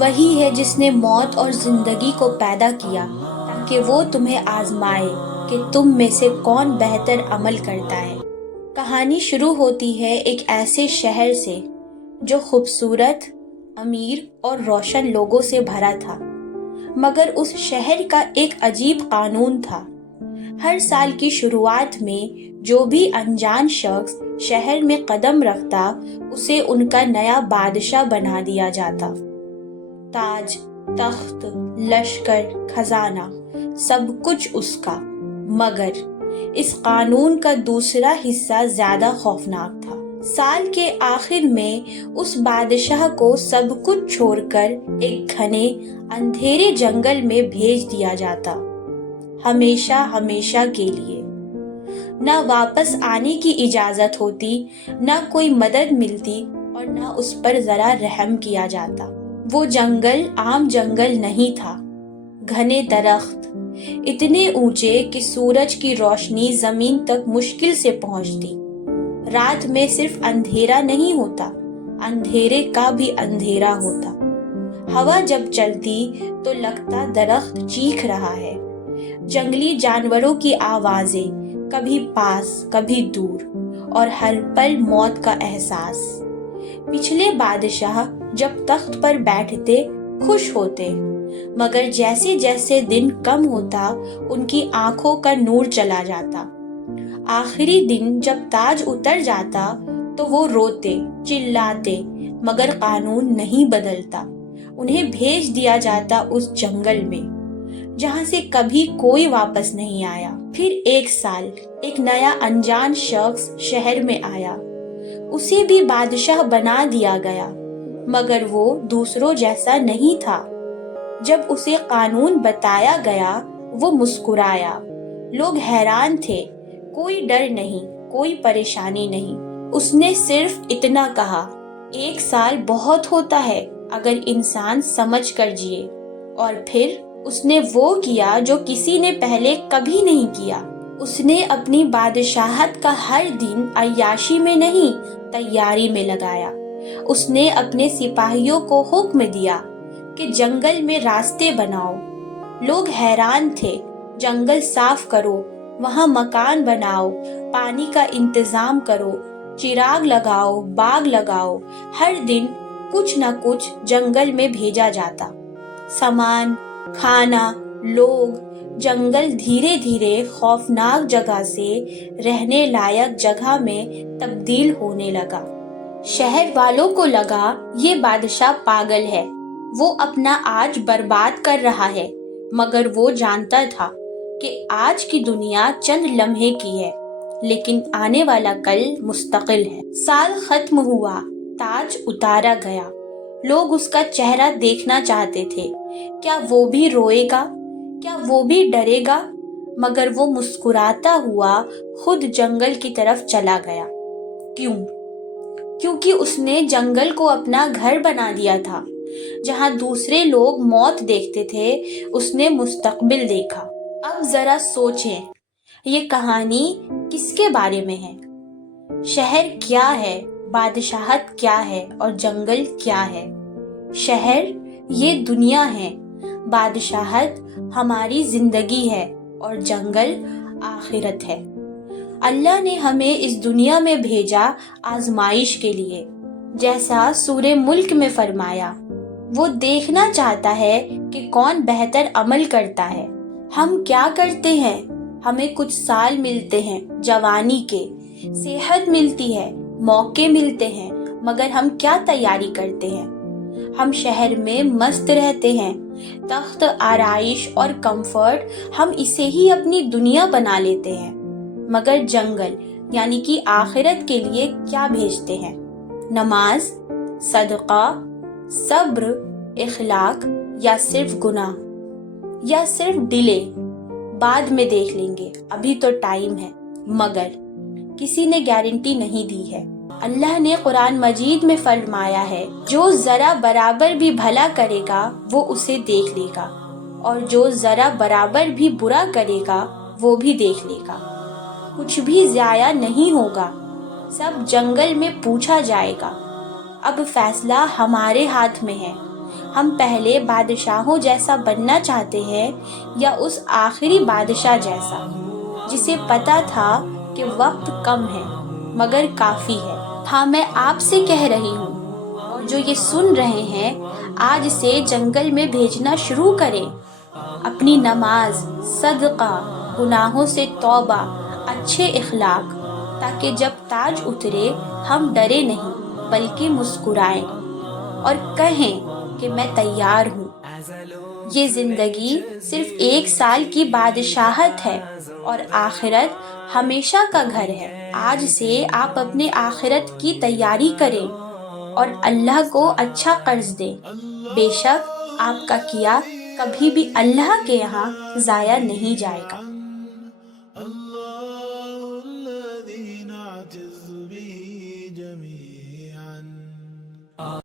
وہی ہے جس نے موت اور زندگی کو پیدا کیا تاکہ وہ تمہیں آزمائے کہ تم میں سے کون بہتر عمل کرتا ہے۔ کہانی شروع ہوتی ہے ایک ایسے شہر سے جو خوبصورت، امیر اور روشن لوگوں سے بھرا تھا، مگر اس شہر کا ایک عجیب قانون تھا۔ ہر سال کی شروعات میں جو بھی انجان شخص شہر میں قدم رکھتا اسے ان کا نیا بادشاہ بنا دیا جاتا۔ تاج، تخت، لشکر، خزانہ، سب کچھ اس کا، مگر اس قانون کا دوسرا حصہ زیادہ خوفناک تھا۔ سال کے آخر میں اس بادشاہ کو سب کچھ چھوڑ کر ایک گھنے اندھیرے جنگل میں بھیج دیا جاتا، ہمیشہ ہمیشہ کے لیے۔ نہ واپس آنے کی اجازت ہوتی، نہ کوئی مدد ملتی اور نہ اس پر ذرا رحم کیا جاتا۔ وہ جنگل عام جنگل نہیں تھا۔ گھنے درخت، اتنے اونچے کہ سورج کی روشنی زمین تک مشکل سے پہنچتی۔ رات میں صرف اندھیرا نہیں ہوتا، اندھیرے کا بھی اندھیرا ہوتا۔ ہوا جب چلتی تو لگتا درخت چیخ رہا ہے۔ جنگلی جانوروں کی آوازیں، کبھی پاس کبھی دور، اور ہر پل موت کا احساس۔ پچھلے بادشاہ جب تخت پر بیٹھتے خوش ہوتے، مگر جیسے جیسے دن کم ہوتا ان کی آنکھوں کا نور چلا جاتا۔ آخری دن جب تاج اتر جاتا تو وہ روتے، چلاتے، مگر قانون نہیں بدلتا۔ انہیں بھیج دیا جاتا اس جنگل میں جہاں سے کبھی کوئی واپس نہیں آیا۔ پھر ایک سال ایک نیا انجان شخص شہر میں آیا۔ اسے بھی بادشاہ بنا دیا گیا، مگر وہ دوسروں جیسا نہیں تھا۔ جب اسے قانون بتایا گیا وہ مسکرایا۔ لوگ حیران تھے، کوئی ڈر نہیں، کوئی پریشانی نہیں۔ اس نے صرف اتنا کہا، ایک سال بہت ہوتا ہے اگر انسان سمجھ کر جیے۔ اور پھر اس نے وہ کیا جو کسی نے پہلے کبھی نہیں کیا۔ اس نے اپنی بادشاہت کا ہر دن عیاشی میں نہیں، تیاری میں لگایا۔ اس نے اپنے سپاہیوں کو حکم دیا کہ جنگل میں راستے بناؤ۔ لوگ حیران تھے، جنگل صاف کرو، وہاں مکان بناؤ، پانی کا انتظام کرو، چراغ لگاؤ، باغ لگاؤ۔ ہر دن کچھ نہ کچھ جنگل میں بھیجا جاتا۔ سامان، کھانا، لوگ۔ جنگل دھیرے دھیرے خوفناک جگہ سے رہنے لائق جگہ میں تبدیل ہونے لگا۔ شہر والوں کو لگا یہ بادشاہ پاگل ہے، وہ اپنا آج برباد کر رہا ہے، مگر وہ جانتا تھا کہ آج کی دنیا چند لمحے کی ہے، لیکن آنے والا کل مستقل ہے۔ سال ختم ہوا، تاج اتارا گیا۔ لوگ اس کا چہرہ دیکھنا چاہتے تھے۔ کیا وہ بھی روئے گا؟ کیا وہ بھی ڈرے گا؟ مگر وہ مسکراتا ہوا خود جنگل کی طرف چلا گیا۔ کیوں؟ کیونکہ اس نے جنگل کو اپنا گھر بنا دیا تھا۔ جہاں دوسرے لوگ موت دیکھتے تھے اس نے مستقبل دیکھا۔ اب ذرا سوچیں، یہ کہانی کس کے بارے میں ہے؟ شہر کیا ہے، بادشاہت کیا ہے اور جنگل کیا ہے؟ شہر یہ دنیا ہے، بادشاہت ہماری زندگی ہے اور جنگل آخرت ہے۔ اللہ نے ہمیں اس دنیا میں بھیجا آزمائش کے لیے، جیسا سورہ ملک میں فرمایا۔ وہ دیکھنا چاہتا ہے کہ کون بہتر عمل کرتا ہے۔ ہم کیا کرتے ہیں؟ ہمیں کچھ سال ملتے ہیں جوانی کے، صحت ملتی ہے، موقع ملتے ہیں، مگر ہم کیا تیاری کرتے ہیں؟ ہم شہر میں مست رہتے ہیں، تخت، آرائش اور کمفرٹ، ہم اسے ہی اپنی دنیا بنا لیتے ہیں، مگر جنگل یعنی کہ آخرت کے لیے کیا بھیجتے ہیں؟ نماز، صدقہ، صبر، اخلاق، یا صرف گناہ؟ یا صرف ڈیلے، بعد میں دیکھ لیں گے، ابھی تو ٹائم ہے؟ مگر کسی نے گارنٹی نہیں دی ہے۔ اللہ نے قرآن مجید میں فرمایا ہے، جو ذرا برابر بھی بھلا کرے گا وہ اسے دیکھ لے گا، اور جو ذرا برابر بھی برا کرے گا وہ بھی دیکھ لے گا۔ کچھ بھی ضائع نہیں ہوگا، سب جنگل میں پوچھا جائے گا۔ اب فیصلہ ہمارے ہاتھ میں ہے، ہم پہلے بادشاہوں جیسا بننا چاہتے ہیں یا اس آخری بادشاہ جیسا جسے پتا تھا کہ وقت کم ہے مگر کافی ہے؟ ہاں، میں آپ سے کہہ رہی ہوں اور جو یہ سن رہے ہیں، آج سے جنگل میں بھیجنا شروع کریں اپنی نماز، صدقہ، گناہوں سے توبہ، اچھے اخلاق، تاکہ جب تاج اترے ہم ڈرے نہیں بلکہ مسکرائیں اور کہیں کہ میں تیار ہوں۔ یہ زندگی صرف 1 سال کی بادشاہت ہے اور آخرت ہمیشہ کا گھر ہے۔ آج سے آپ اپنے آخرت کی تیاری کریں اور اللہ کو اچھا قرض دیں۔ بے شک آپ کا کیا کبھی بھی اللہ کے یہاں ضائع نہیں جائے گا۔